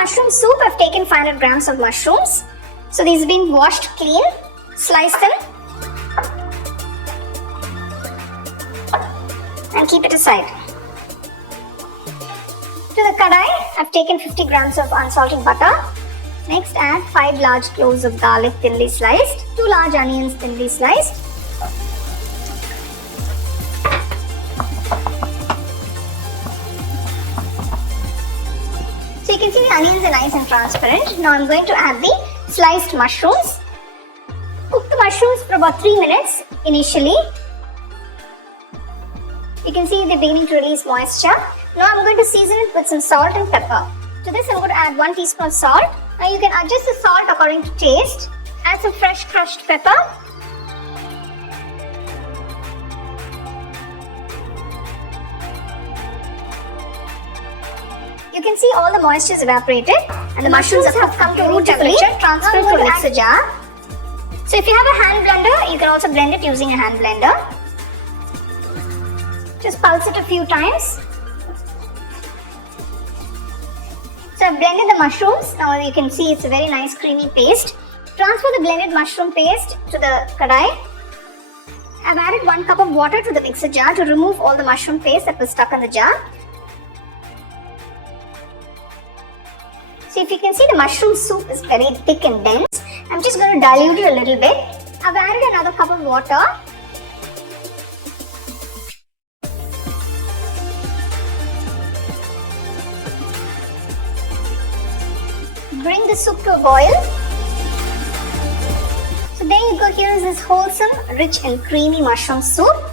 mushroom soup, I've taken 500 grams of mushrooms. So these have been washed clean, slice them and keep it aside. To the kadai, I've taken 50 grams of unsalted butter. Next, add 5 large cloves of garlic thinly sliced, 2 large onions thinly sliced. So you can see the onions are nice and transparent. Now I'm going to add the sliced mushrooms. Cook the mushrooms for about 3 minutes initially. You can see they're beginning to release moisture. Now I'm going to season it with some salt and pepper. To this I'm going to add 1 teaspoon of salt. Now you can adjust the salt according to taste. Add some fresh crushed pepper. You can see all the moisture is evaporated and the mushrooms have come to room temperature. Transfer it to a mixer jar. So if you have a hand blender, you can also blend it using a hand blender. Just pulse it a few times. So I've blended the mushrooms. Now you can see it's a very nice creamy paste. Transfer the blended mushroom paste to the kadai. I've added 1 cup of water to the mixer jar to remove all the mushroom paste that was stuck in the jar. So if you can see, the mushroom soup is very thick and dense. I'm just going to dilute it a little bit. I've added another cup of water. Bring the soup to a boil. So there you go, here is this wholesome, rich and creamy mushroom soup.